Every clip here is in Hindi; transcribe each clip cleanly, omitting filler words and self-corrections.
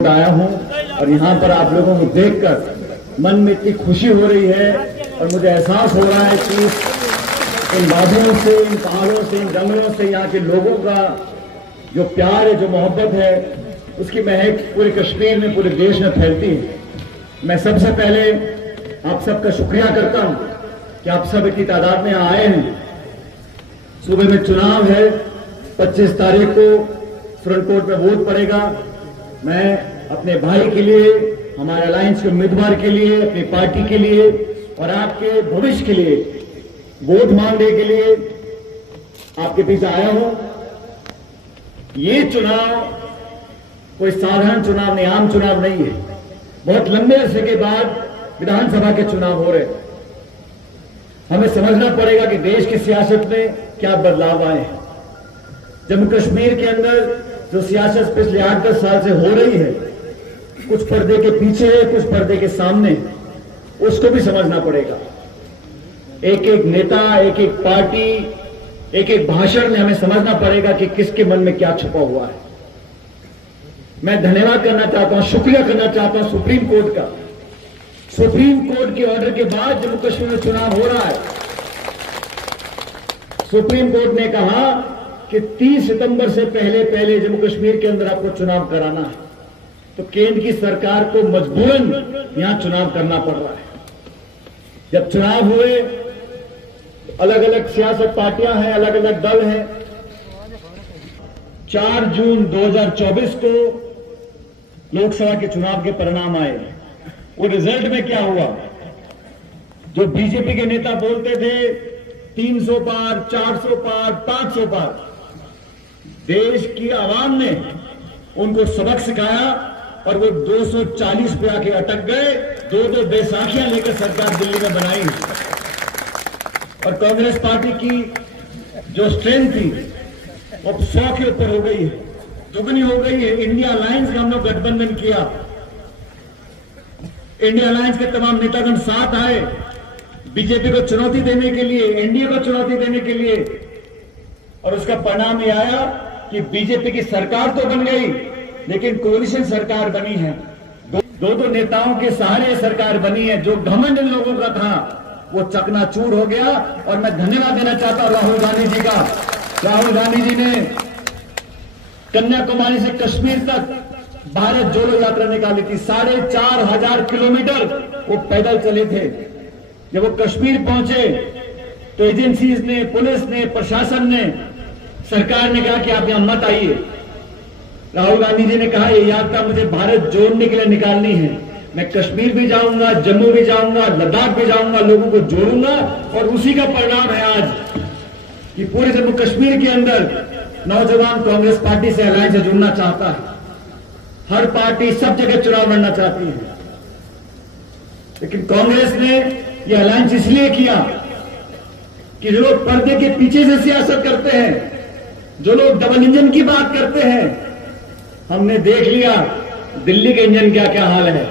आया हूं और यहाँ पर आप लोगों को देखकर मन में इतनी खुशी हो रही है और मुझे एहसास हो रहा है कि इन वादियों से, इन पहाड़ों से, इन जंगलों से यहाँ के लोगों का जो प्यार है, जो मोहब्बत है, उसकी महक पूरे कश्मीर में, पूरे देश में फैलती है। मैं सबसे पहले आप सबका शुक्रिया करता हूँ कि आप सब इतनी तादाद में आए हैं। सूबे में चुनाव है, 25 तारीख को फ्रंट कोर्ट में वोट पड़ेगा। मैं अपने भाई के लिए, हमारे अलायंस के उम्मीदवार के लिए, अपनी पार्टी के लिए और आपके भविष्य के लिए वोट मांगने के लिए आपके पीछे आया हूं। ये चुनाव कोई साधारण चुनाव नहीं, आम चुनाव नहीं है। बहुत लंबे अरसे के बाद विधानसभा के चुनाव हो रहे हैं। हमें समझना पड़ेगा कि देश की सियासत में क्या बदलाव आए हैं। जम्मू कश्मीर के अंदर जो सियासत पिछले 8-10 साल से हो रही है, कुछ पर्दे के पीछे है, कुछ पर्दे के सामने, उसको भी समझना पड़ेगा। एक एक नेता, एक एक पार्टी, एक एक भाषण में हमें समझना पड़ेगा कि किसके मन में क्या छुपा हुआ है। मैं धन्यवाद करना चाहता हूं, शुक्रिया करना चाहता हूं सुप्रीम कोर्ट का। सुप्रीम कोर्ट के ऑर्डर के बाद जम्मू कश्मीर में चुनाव हो रहा है। सुप्रीम कोर्ट ने कहा कि 30 सितंबर से पहले जम्मू कश्मीर के अंदर आपको चुनाव कराना है, तो केंद्र की सरकार को मजबूरन यहां चुनाव करना पड़ रहा है। जब चुनाव हुए, अलग अलग सियासत पार्टियां हैं, अलग अलग दल हैं। 4 जून 2024 को लोकसभा के चुनाव के परिणाम आए। वो रिजल्ट में क्या हुआ? जो बीजेपी के नेता बोलते थे 300 पार, 400 पार, 500 पार, देश की आवाम ने उनको सबक सिखाया और वो 240 पे आके अटक गए। 2-2 बैसाखियां लेकर सरकार दिल्ली में बनाई और कांग्रेस पार्टी की जो स्ट्रेंथ थी वो 100 के ऊपर हो गई है, दुगनी हो गई है। इंडिया अलायंस का हम लोग गठबंधन किया। इंडिया अलायंस के तमाम नेतागण साथ आए बीजेपी को चुनौती देने के लिए, एनडीए को चुनौती देने के लिए, और उसका परिणाम ये आया कि बीजेपी की सरकार तो बन गई, लेकिन कोalition सरकार बनी है। दो नेताओं के सहारे सरकार बनी है। जो घमंड इन लोगों का था वो चकनाचूर हो गया। और मैं धन्यवाद देना चाहता हूं राहुल गांधी जी का। राहुल गांधी जी ने कन्याकुमारी से कश्मीर तक भारत जोड़ो यात्रा निकाली थी। 4,500 किलोमीटर वो पैदल चले थे। जब वो कश्मीर पहुंचे तो एजेंसीज ने, पुलिस ने, प्रशासन ने, सरकार ने कहा कि आप यहां मत आइए। राहुल गांधी जी ने कहा ये यात्रा मुझे भारत जोड़ने के लिए निकालनी है। मैं कश्मीर भी जाऊंगा, जम्मू भी जाऊंगा, लद्दाख भी जाऊंगा, लोगों को जोड़ूंगा। और उसी का परिणाम है आज कि पूरे जम्मू कश्मीर के अंदर नौजवान कांग्रेस पार्टी से अलायंस से जुड़ना चाहता है। हर पार्टी सब जगह चुनाव लड़ना चाहती है, लेकिन कांग्रेस ने यह अलायंस इसलिए किया कि जो लोग पर्दे के पीछे से सियासत करते हैं, जो लोग डबल इंजन की बात करते हैं, हमने देख लिया दिल्ली का इंजन क्या क्या हाल है।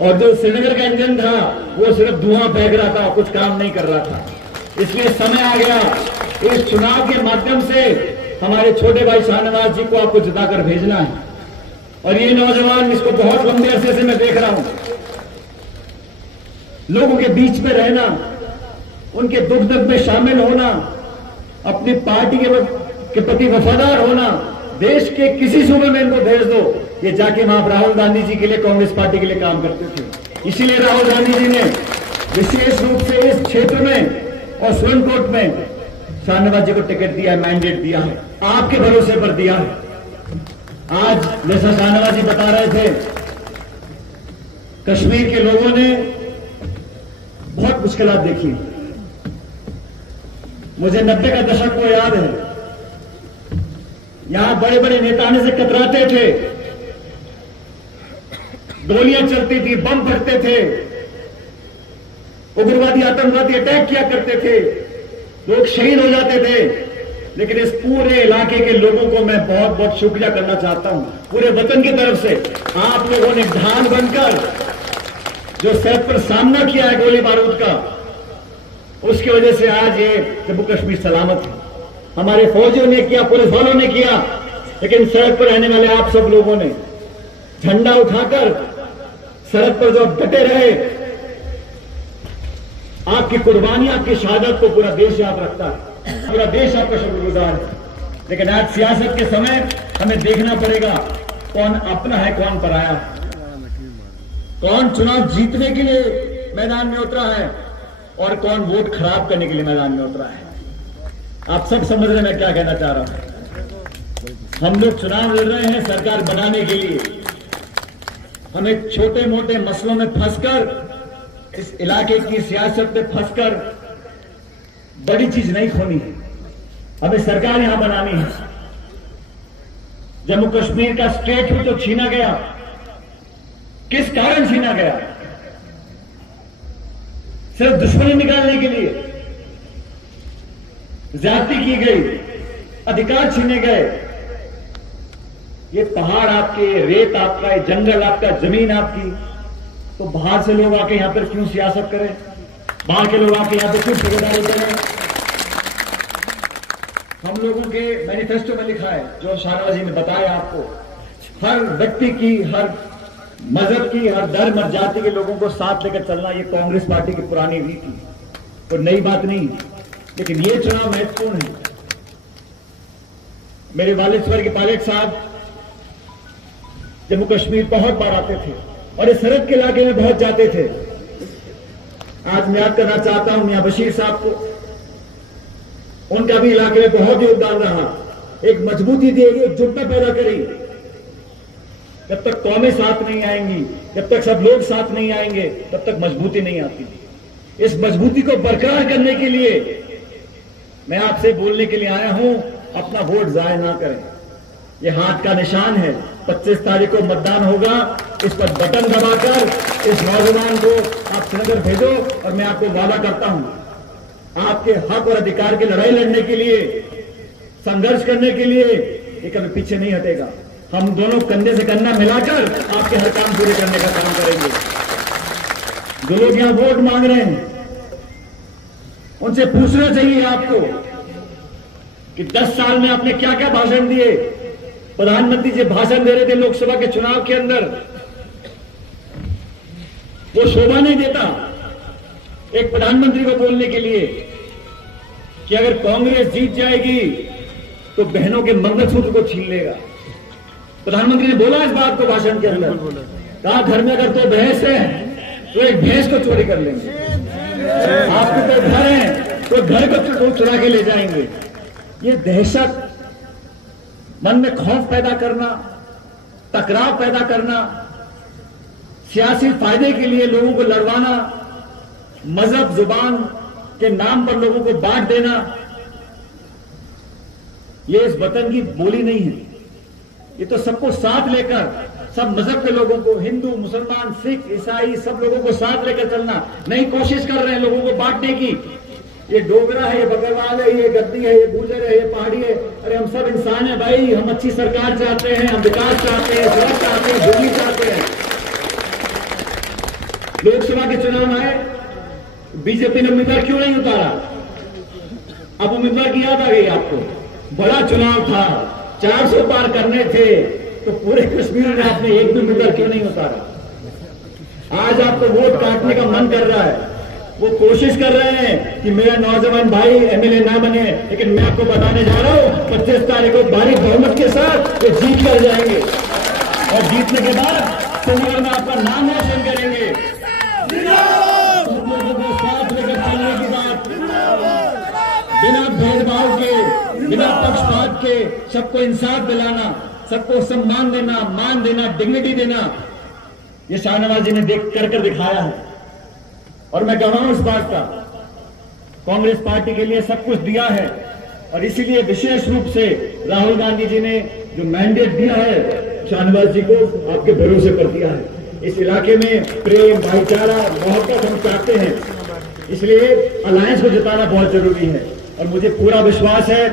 और जो श्रीनगर का इंजन था वो सिर्फ धुआं फेंक रहा था, कुछ काम नहीं कर रहा था। इसलिए समय आ गया इस चुनाव के माध्यम से हमारे छोटे भाई शाहनवाज जी को आपको जिताकर भेजना है। और ये नौजवान, इसको बहुत लंबे अरसे से मैं देख रहा हूं, लोगों के बीच में रहना, उनके दुख दर्द में शामिल होना, अपनी पार्टी के प्रति वफादार होना। देश के किसी सूबे में इनको भेज दो, ये जाके वहां राहुल गांधी जी के लिए, कांग्रेस पार्टी के लिए काम करते थे। इसीलिए राहुल गांधी जी ने विशेष रूप से इस क्षेत्र में और सुप्रीम कोर्ट में शाहनवाज जी को टिकट दिया है, मैंडेट दिया है, आपके भरोसे पर दिया है। आज जैसा शाहनवाज जी बता रहे थे, कश्मीर के लोगों ने बहुत मुश्किलात देखी। मुझे 90 का दशक को याद है। यहां बड़े बड़े नेता आने से कतराते थे, गोलियां चलती थी, बम फटते थे, उग्रवादी आतंकवादी अटैक किया करते थे, लोग शहीद हो जाते थे। लेकिन इस पूरे इलाके के लोगों को मैं बहुत बहुत शुक्रिया करना चाहता हूं, पूरे वतन की तरफ से। आप लोगों ने ढाल बनकर जो सर पर सामना किया है गोली बारूद का, उसकी वजह से आज ये जम्मू कश्मीर सलामत है। हमारे फौजियों ने किया, पुलिस वालों ने किया, लेकिन सड़क पर रहने वाले आप सब लोगों ने, झंडा उठाकर सड़क पर जो डटे रहे, आपकी कुर्बानी, आपकी शहादत को पूरा देश याद रखता है, पूरा देश आपका शुक्रगुजार है। लेकिन आज सियासत के समय हमें देखना पड़ेगा कौन अपना है, कौन पराया है, कौन चुनाव जीतने के लिए मैदान में उतरा है और कौन वोट खराब करने के लिए मैदान में उतरा है। आप सब समझ रहे हैं मैं क्या कहना चाह रहा हूं। हम लोग चुनाव लड़ रहे हैं सरकार बनाने के लिए। हमें छोटे मोटे मसलों में फंसकर, इस इलाके की सियासत में फंसकर बड़ी चीज नहीं खोनी है। हमें सरकार यहां बनानी है। जम्मू कश्मीर का स्टेटहुड तो छीना गया, किस कारण छीना गया? सिर्फ दुश्मनी निकालने के लिए ज्यादती की गई, अधिकार छीने गए। ये पहाड़ आपके, ये रेत आपका, ये जंगल आपका, जमीन आपकी, तो बाहर से लोग आके यहां पर क्यों सियासत करें? बाहर के लोग आके यहां पर क्यों ठेकेदारी करें? हम लोगों के मैनिफेस्टो में लिखा है, जो शाहनवाज जी ने बताया आपको, हर व्यक्ति की, हर मजहब की, हर धर्म और जाति के लोगों को साथ लेकर चलना। ये कांग्रेस पार्टी की पुरानी रीति, तो नई बात नहीं। लेकिन ये चुनाव महत्वपूर्ण है। मेरे वालिद स्वर्गीय पायलट साहब जम्मू कश्मीर बहुत बार आते थे और इस सरहद के इलाके में बहुत जाते थे। आज मैं याद करना चाहता हूं मियां बशीर साहब को। उनका भी इलाके में बहुत योगदान रहा। एक मजबूती दी, एक एकजुटता पैदा करी। जब तक कौमें साथ नहीं आएंगी, जब तक सब लोग साथ नहीं आएंगे, तब तक मजबूती नहीं आती। इस मजबूती को बरकरार करने के लिए मैं आपसे बोलने के लिए आया हूं, अपना वोट जाया ना करें। ये हाथ का निशान है। 25 तारीख को मतदान होगा। इस पर बटन दबाकर इस नौजवान को आप श्रीनगर भेजो और मैं आपको वादा करता हूं, आपके हक और अधिकार की लड़ाई लड़ने के लिए, संघर्ष करने के लिए ये कभी पीछे नहीं हटेगा। हम दोनों कंधे से कंधा मिलाकर आपके हर काम पूरे करने का काम करेंगे। जो लोग यहां वोट मांग रहे हैं, उनसे पूछना चाहिए आपको कि 10 साल में आपने क्या क्या भाषण दिए। प्रधानमंत्री जी भाषण दे रहे थे लोकसभा के चुनाव के अंदर, वो शोभा नहीं देता एक प्रधानमंत्री को बोलने के लिए कि अगर कांग्रेस जीत जाएगी तो बहनों के मंगलसूत्र को छीन लेगा। प्रधानमंत्री ने बोला इस बात को भाषण के अंदर, कहा घर में अगर 2 भैंस है तो एक भैंस को चोरी कर लेंगे, आपके 2 घर हैं तो घर को चुरा के ले जाएंगे। ये दहशत, मन में खौफ पैदा करना, टकराव पैदा करना, सियासी फायदे के लिए लोगों को लड़वाना, मजहब जुबान के नाम पर लोगों को बांट देना, ये इस वतन की बोली नहीं है। ये तो सबको साथ लेकर, सब मजहब के लोगों को, हिंदू, मुसलमान, सिख, ईसाई, सब लोगों को साथ लेकर चलना नहीं कोशिश कर रहे हैं लोगों को बांटने की। ये डोगरा है, ये बकरवाल है, ये गद्दी है, ये गुर्जर है, ये पहाड़ी है। अरे हम सब इंसान हैं भाई। हम अच्छी सरकार चाहते हैं, हम विकास चाहते हैं, सड़क चाहते हैं, बिजली चाहते हैं। लोकसभा के चुनाव आए, बीजेपी ने उम्मीदवार क्यों नहीं उतारा? अब उम्मीदवार की याद आ गई आपको? बड़ा चुनाव था, 400 पार करने थे, तो पूरे कश्मीर में आपने एक भी उम्मीदवार क्यों नहीं उतारा? आज आपको वोट काटने का मन कर रहा है। वो कोशिश कर रहे हैं कि मेरा नौजवान भाई एमएलए ना बने, लेकिन मैं आपको बताने जा रहा हूं 25 तारीख को भारी बहुमत के साथ ये जीत कर जाएंगे और जीतने के बाद श्रीनगर में आपका नाम रोशन करेंगे। लोगों को साथ लेकर चलने की बात, बिना भेदभाव के, बिना पक्षपात के, सबको इंसाफ दिलाना, सबको सम्मान देना, मान देना, डिग्निटी देना, ये शाहनवाज जी ने देख कर दिखाया है। और मैं गवाह हूं इस बात का। कांग्रेस पार्टी के लिए सब कुछ दिया है और इसीलिए विशेष रूप से राहुल गांधी जी ने जो मैंडेट दिया है शाहनवाज जी को, आपके भरोसे पर दिया है। इस इलाके में प्रेम, भाईचारा, मोहब्बत हम चाहते हैं, इसलिए अलायंस को जिताना बहुत जरूरी है। और मुझे पूरा विश्वास है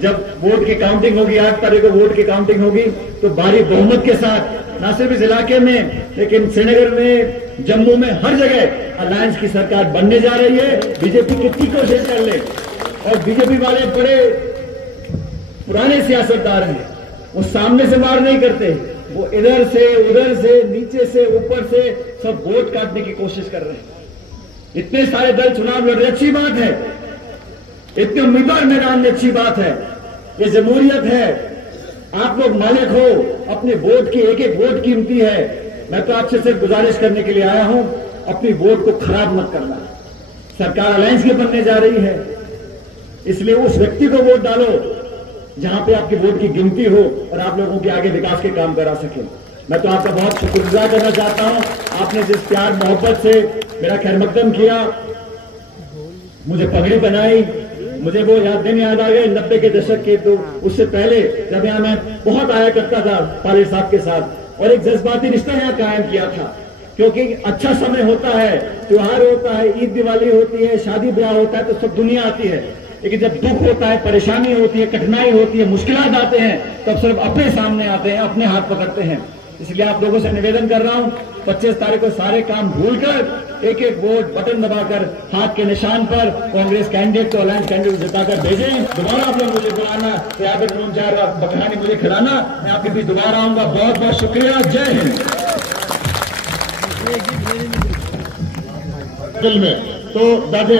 जब वोट की काउंटिंग होगी, 8 तारीख को वोट की काउंटिंग होगी, तो भारी बहुमत के साथ न सिर्फ इस इलाके में लेकिन श्रीनगर में, जम्मू में, हर जगह अलायंस की सरकार बनने जा रही है। बीजेपी कितनी कोशिश कर ले, और बीजेपी वाले बड़े पुराने सियासतदार हैं, वो सामने से वार नहीं करते, वो इधर से उधर से नीचे से ऊपर से सब वोट काटने की कोशिश कर रहे हैं। इतने सारे दल चुनाव लड़ रहे, अच्छी बात है, इतने उम्मीदवार मैदान में, अच्छी बात है, ये जमहूरियत है, आप लोग मालिक हो, अपने वोट की एक एक वोट कीमती है। मैं तो आपसे सिर्फ गुजारिश करने के लिए आया हूं, अपनी वोट को खराब मत करना। सरकार अलायंस की बनने जा रही है, इसलिए उस व्यक्ति को वोट डालो जहां पे आपकी वोट की गिनती हो और आप लोगों के आगे विकास के काम करा सके। मैं तो आपका बहुत शुक्रगुजार करना चाहता हूं, आपने जिस प्यार मोहब्बत से मेरा खैर मकदम किया, मुझे पगड़ी बनाई, मुझे वो दिन याद आ गए 90 के दशक के। तो उससे पहले जब यहां मैं बहुत आया करता था पायलट साहब के साथ, और एक जज्बाती रिश्ता यहां कायम किया था, क्योंकि अच्छा समय होता है, त्योहार होता है, ईद दिवाली होती है, शादी ब्याह होता है, तो सब दुनिया आती है। लेकिन जब दुख होता है, परेशानी होती है, कठिनाई होती है, मुश्किलात आते हैं, तब सिर्फ अपने सामने आते हैं, अपने हाथ पकड़ते हैं। इसलिए आप लोगों से निवेदन कर रहा हूं, 25 तारीख को सारे काम भूलकर एक एक वोट बटन दबाकर हाथ के निशान पर कांग्रेस कैंडिडेट को, अलायंस कैंडिडेट जिताकर भेजें। दोबारा आप लोग मुझे बुलाना, क़यादत नून चार बकरानी मुझे खिलाना, मैं आपके बीच दोबारा आऊंगा। बहुत बहुत शुक्रिया, जय हिंद। में तो दादे